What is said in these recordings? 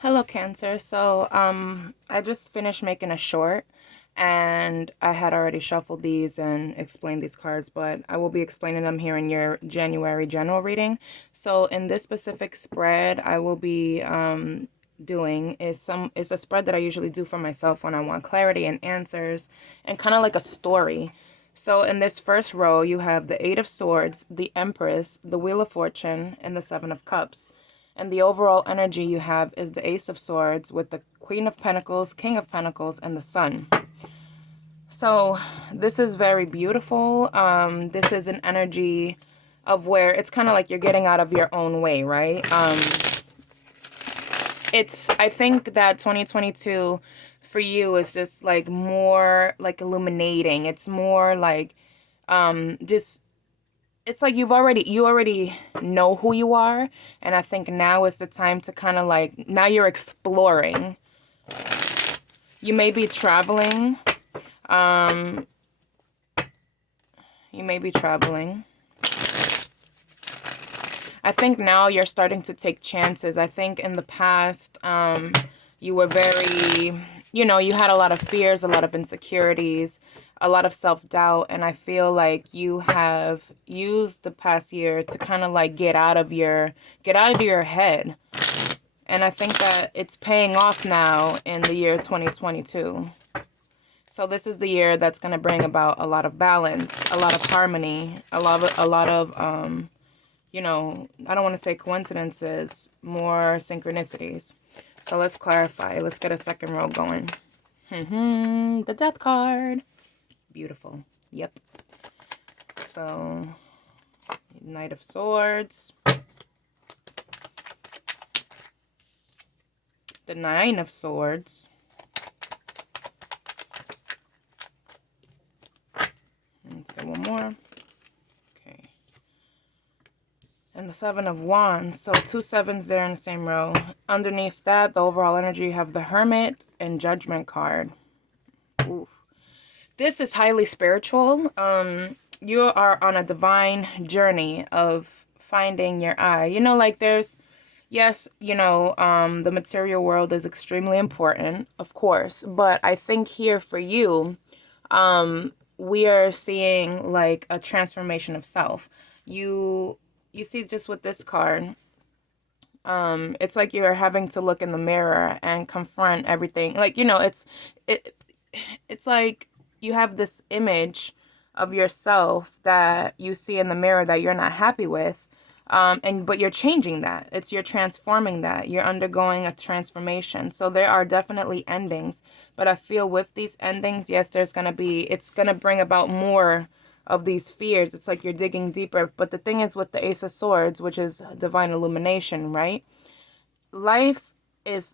Hello, Cancer. I just finished making a short, and I had already shuffled these and explained these cards, but I will be explaining them here in your January general reading. So, in this specific spread, I will be doing is a spread that I usually do for myself when I want clarity and answers, and kind of like a story. So, in this first row, you have the Eight of Swords, the Empress, the Wheel of Fortune, and the Seven of Cups. And the overall energy you have is the Ace of Swords with the Queen of Pentacles, King of Pentacles, and the Sun. So this is very beautiful. This is an energy of where it's kind of like you're getting out of your own way, right? I think that 2022 for you is just like more like illuminating. It's more like just it's like you already know who you are, and I think now is the time to kind of like now you're exploring. You may be traveling. Um you may be traveling. I think now you're starting to take chances. I think in the past you were very, you had a lot of fears, a lot of insecurities, a lot of self-doubt, and I feel like you have used the past year to kind of like get out of your head. And I think that it's paying off now in the year 2022. So this is the year that's going to bring about a lot of balance, a lot of harmony, I don't want to say coincidences, more synchronicities. So let's clarify. Let's get a second row going. The Death card. Beautiful. Yep. So, Knight of Swords. The Nine of Swords. Let's get one more. Okay. And the Seven of Wands. So 2 7s there in the same row. Underneath that, the overall energy, you have the Hermit and Judgment card. Ooh. This is highly spiritual. You are on a divine journey of finding your eye. Like yes, the material world is extremely important, of course, but I think here for you, we are seeing like a transformation of self. You see just with this card, it's like you're having to look in the mirror and confront everything. Like, it it's like you have this image of yourself that you see in the mirror that you're not happy with, but you're changing that. You're transforming that. You're undergoing a transformation. So there are definitely endings, but I feel with these endings, yes, it's gonna bring about more of these fears. It's like you're digging deeper. But the thing is with the Ace of Swords, which is divine illumination, right? Life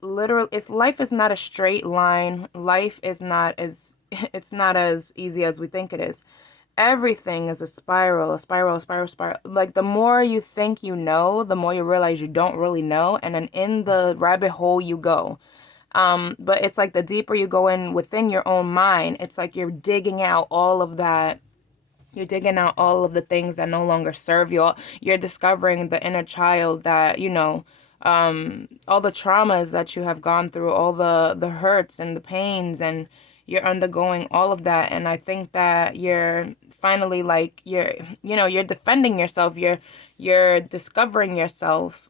life is not a straight line. Life is not as it's not as easy as we think it is. Everything is a spiral, a spiral, a spiral, spiral. Like the more you think you know, the more you realize you don't really know, and then in the rabbit hole you go. But it's like the deeper you go in within your own mind, it's like you're digging out all of that. You're digging out all of the things that no longer serve you. You're discovering the inner child that, all the traumas that you have gone through, all the hurts and the pains, and you're undergoing all of that. And I think that you're finally like you're defending yourself. You're discovering yourself.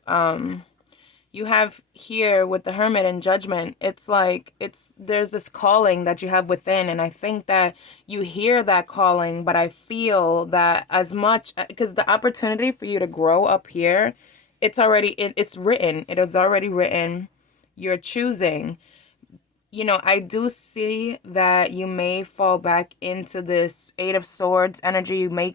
You have here with the Hermit and Judgment, it's like there's this calling that you have within, and I think that you hear that calling, but I feel that as much because the opportunity for you to grow up here, it's written. It is already written. You're choosing. I do see that you may fall back into this Eight of Swords energy. You may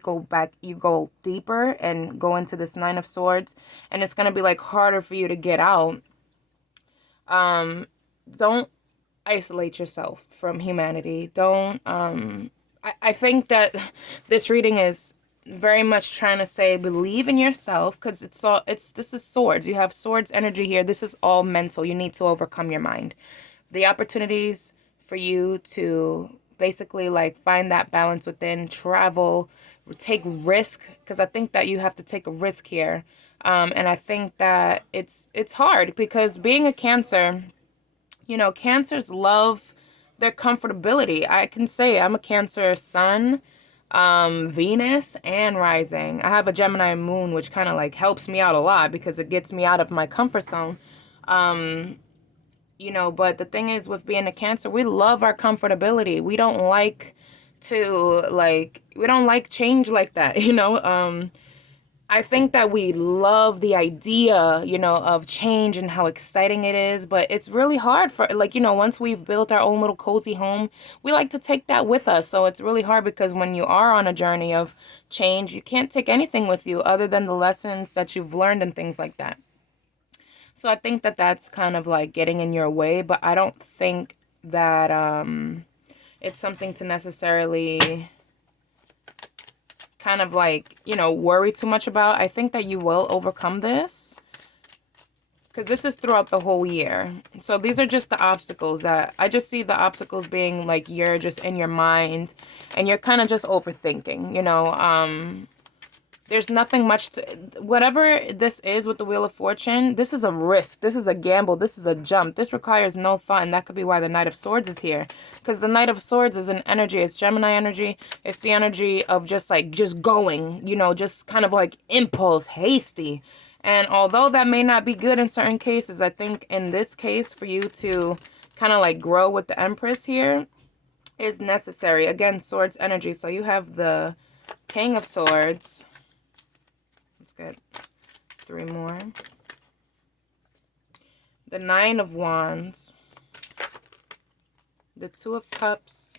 you go deeper and go into this Nine of Swords, and it's going to be like harder for you to get out. Don't isolate yourself from humanity. Don't, I think that this reading is very much trying to say believe in yourself because this is swords. You have swords energy here. This is all mental. You need to overcome your mind. The opportunities for you to basically like find that balance within, travel, take risk, because I think that you have to take a risk here. And I think that it's hard because being a Cancer, Cancers love their comfortability. I can say I'm a Cancer sun, Venus, and rising. I have a Gemini moon, which kind of like helps me out a lot because it gets me out of my comfort zone. But the thing is with being a Cancer, we love our comfortability. We don't like we don't like change like that, I think that we love the idea, of change and how exciting it is, but it's really hard for, once we've built our own little cozy home, we like to take that with us. So it's really hard because when you are on a journey of change, you can't take anything with you other than the lessons that you've learned and things like that. So I think that that's kind of like getting in your way, but I don't think that it's something to necessarily kind of worry too much about. I think that you will overcome this because this is throughout the whole year. So these are just the obstacles that I just see the obstacles being like you're just in your mind and you're kind of just overthinking, there's nothing much to whatever this is with the Wheel of Fortune. This is a risk. This is a gamble. This is a jump. This requires no thought. And that could be why the Knight of Swords is here. Because the Knight of Swords is an energy. It's Gemini energy. It's the energy of just going, just kind of like impulse, hasty. And although that may not be good in certain cases, I think in this case for you to kind of like grow with the Empress here is necessary. Again, Swords energy. So you have the King of Swords. Let's get 3 more. The 9 of Wands. The 2 of Cups.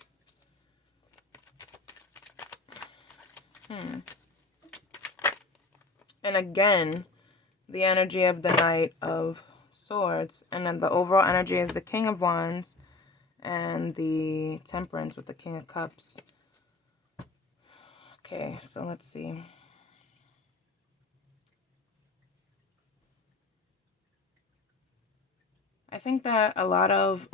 And again, the energy of the Knight of Swords. And then the overall energy is the King of Wands and the Temperance with the King of Cups. Okay, so let's see. I think that a lot of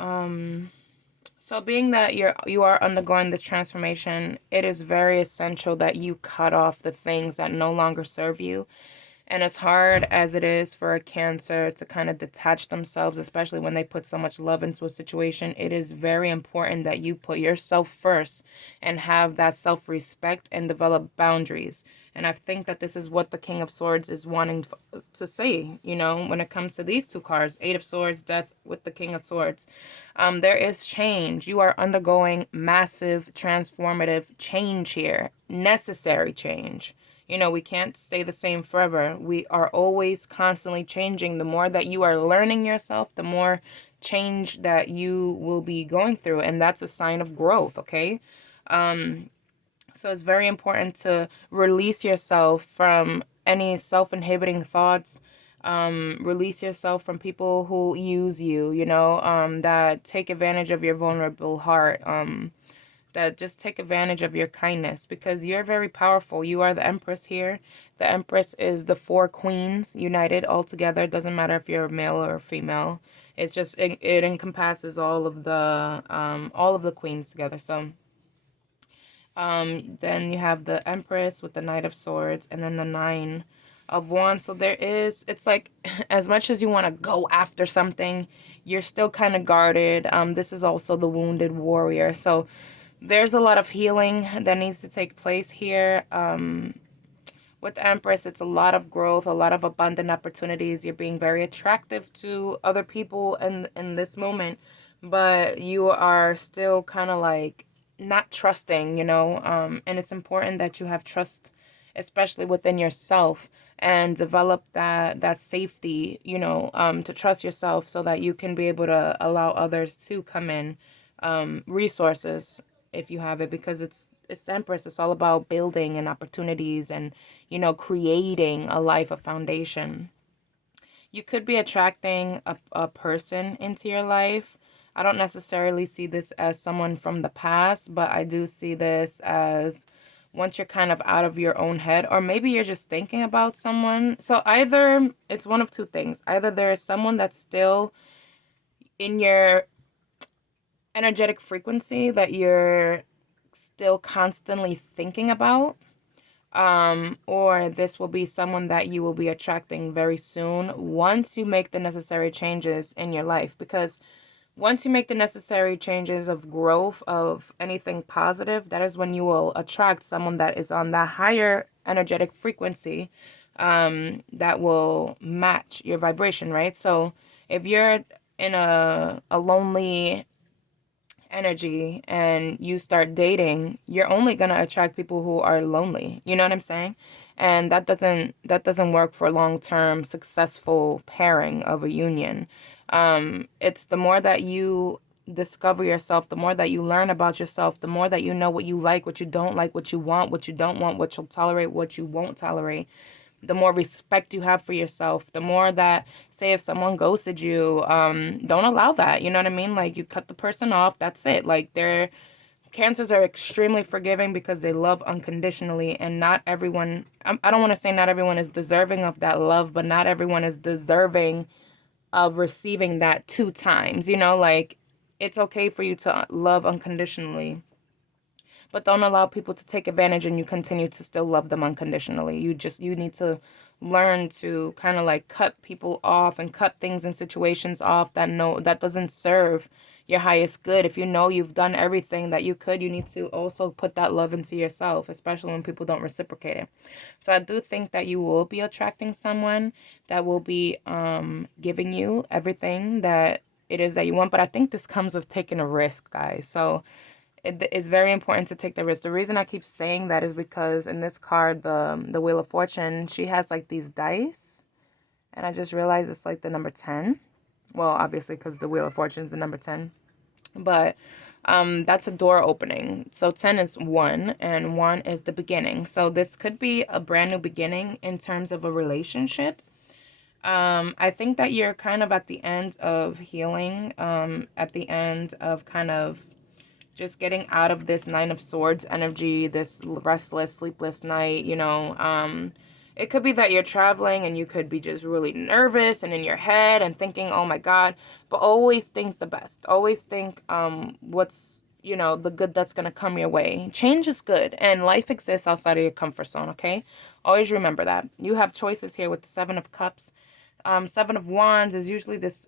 so being that you are undergoing this transformation, it is very essential that you cut off the things that no longer serve you. And as hard as it is for a Cancer to kind of detach themselves, especially when they put so much love into a situation, it is very important that you put yourself first and have that self-respect and develop boundaries. And I think that this is what the King of Swords is wanting to say, when it comes to these 2 cards, 8 of Swords, Death with the King of Swords. There is change. You are undergoing massive transformative change here, necessary change. We can't stay the same forever. We are always constantly changing. The more that you are learning yourself, the more change that you will be going through. And that's a sign of growth, okay? So it's very important to release yourself from any self-inhibiting thoughts. Release yourself from people who use you, that take advantage of your vulnerable heart. That just take advantage of your kindness because you're very powerful. You are the Empress here. The Empress is the 4 queens united all together. It doesn't matter if you're a male or a female. It's just it encompasses all of the queens together. So then you have the Empress with the Knight of Swords and then the 9 of Wands. So it's like as much as you want to go after something, you're still kind of guarded. This is also the Wounded Warrior. So there's a lot of healing that needs to take place here. With the Empress, it's a lot of growth, a lot of abundant opportunities. You're being very attractive to other people in this moment, but you are still kind of like not trusting, and it's important that you have trust, especially within yourself, and develop that safety, to trust yourself so that you can be able to allow others to come in, resources if you have it, because it's the Empress. It's all about building and opportunities and creating a life, a foundation. You could be attracting a person into your life. I don't necessarily see this as someone from the past, but I do see this as once you're kind of out of your own head, or maybe you're just thinking about someone. So either it's one of 2 things. Either there is someone that's still in your energetic frequency that you're still constantly thinking about, or this will be someone that you will be attracting very soon once you make the necessary changes in your life. Because once you make the necessary changes of growth of anything positive, that is when you will attract someone that is on that higher energetic frequency, that will match your vibration, right? So if you're in a lonely energy and you start dating, you're only going to attract people who are lonely. You know what I'm saying? And that doesn't work for long-term successful pairing of a union. It's the more that you discover yourself, the more that you learn about yourself, the more that you know what you like, what you don't like, what you want, what you don't want, what you'll tolerate, what you won't tolerate, the more respect you have for yourself, the more that, say, if someone ghosted you, don't allow that. You know what I mean? Like, you cut the person off, that's it. Like, cancers are extremely forgiving because they love unconditionally, and not everyone, I don't want to say not everyone is deserving of that love, but not everyone is deserving of receiving that 2 times. Like, it's okay for you to love unconditionally, but don't allow people to take advantage and you continue to still love them unconditionally. You need to learn to kind of like cut people off and cut things and situations off that doesn't serve your highest good. If you know you've done everything that you could, you need to also put that love into yourself, especially when people don't reciprocate it. So I do think that you will be attracting someone that will be giving you everything that it is that you want, but I think this comes with taking a risk, guys. So it is very important to take the risk. The reason I keep saying that is because in this card, the Wheel of Fortune, she has like these dice, and I just realized it's like the number 10. Well, obviously because the Wheel of Fortune is the number 10, but that's a door opening. So 10 is 1, and 1 is the beginning. So this could be a brand new beginning in terms of a relationship. I think that you're kind of at the end of healing, at the end of kind of just getting out of this Nine of Swords energy, this restless, sleepless night. It could be that you're traveling and you could be just really nervous and in your head and thinking, oh my God, but always think the best. Always think what's, the good that's going to come your way. Change is good, and life exists outside of your comfort zone, okay? Always remember that. You have choices here with the Seven of Cups. Seven of Wands is usually this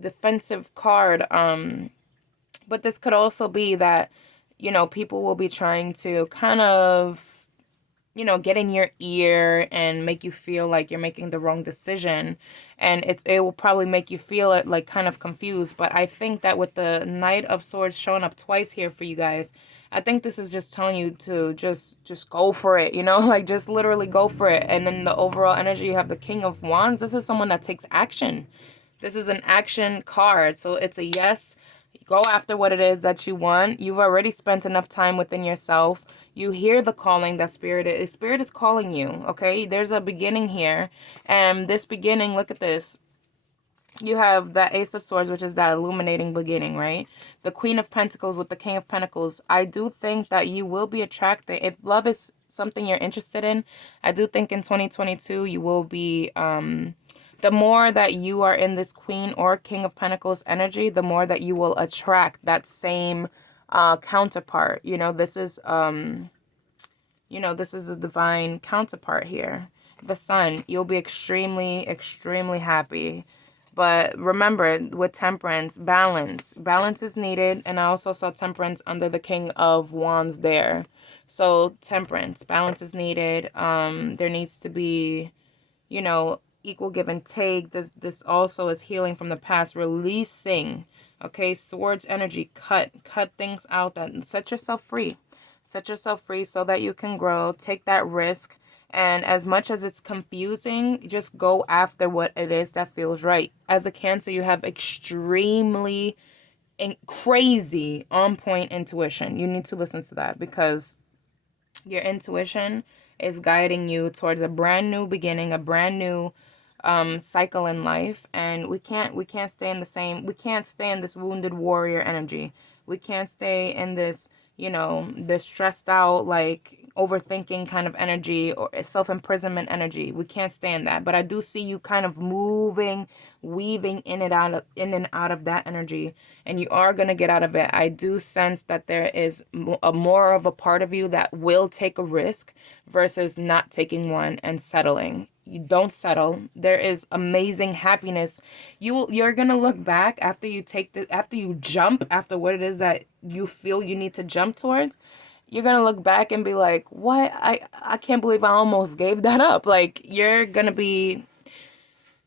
defensive card, but this could also be that, people will be trying to kind of, get in your ear and make you feel like you're making the wrong decision. And it will probably make you feel it like kind of confused. But I think that with the Knight of Swords showing up twice here for you guys, I think this is just telling you to just go for it, like just literally go for it. And then the overall energy, you have the King of Wands. This is someone that takes action. This is an action card. So it's a yes. Go after what it is that you want. You've already spent enough time within yourself. You hear the calling that Spirit is calling you, okay? There's a beginning here. And this beginning, look at this. You have the Ace of Swords, which is that illuminating beginning, right? The Queen of Pentacles with the King of Pentacles. I do think that you will be attracted. If love is something you're interested in, I do think in 2022 you will be... the more that you are in this Queen or King of Pentacles energy, the more that you will attract that same counterpart. This is this is a divine counterpart here. The Sun, you'll be extremely, extremely happy. But remember, with Temperance, balance. Balance is needed. And I also saw Temperance under the King of Wands there. So Temperance, balance is needed. There needs to be, equal give and take. This also is healing from the past, releasing. Okay, Swords energy, cut things out, and set yourself free. Set yourself free so that you can grow. Take that risk. And as much as it's confusing, just go after what it is that feels right. As a Cancer, you have extremely crazy on point intuition. You need to listen to that, because your intuition is guiding you towards a brand new beginning, a brand new cycle in life. And we can't stay in we can't stay in this wounded warrior energy. We can't stay in this, this stressed out, like overthinking kind of energy or self-imprisonment energy. We can't stand that. But I do see you kind of moving, weaving in and out of that energy, and you are going to get out of it. I do sense that there is a more of a part of you that will take a risk versus not taking one and settling. You don't settle. There is amazing happiness. You're gonna look back after you after you jump after what it is that you feel you need to jump towards. You're gonna look back and be like, what? I can't believe I almost gave that up. Like, you're gonna be,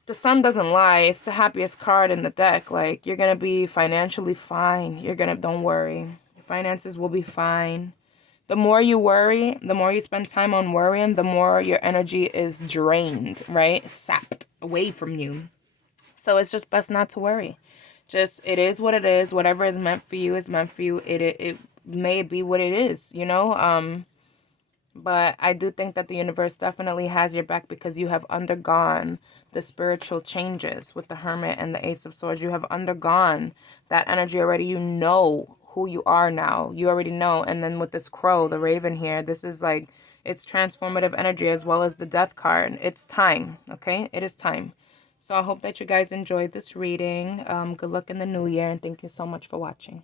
the sun doesn't lie. It's the happiest card in the deck. Like, you're gonna be financially fine. Don't worry. Finances will be fine. The more you worry, the more you spend time on worrying, the more your energy is drained, right? Sapped away from you. So it's just best not to worry. Just, it is what it is. Whatever is meant for you is meant for you. It may be what it is, you know? But I do think that the universe definitely has your back because you have undergone the spiritual changes with the Hermit and the Ace of Swords. You have undergone that energy already. You know who you are now. You already know. And then with this crow, the raven here, this is like, it's transformative energy as well as the death card. It's time, okay? It is time. So I hope that you guys enjoyed this reading. Good luck in the new year, and thank you so much for watching.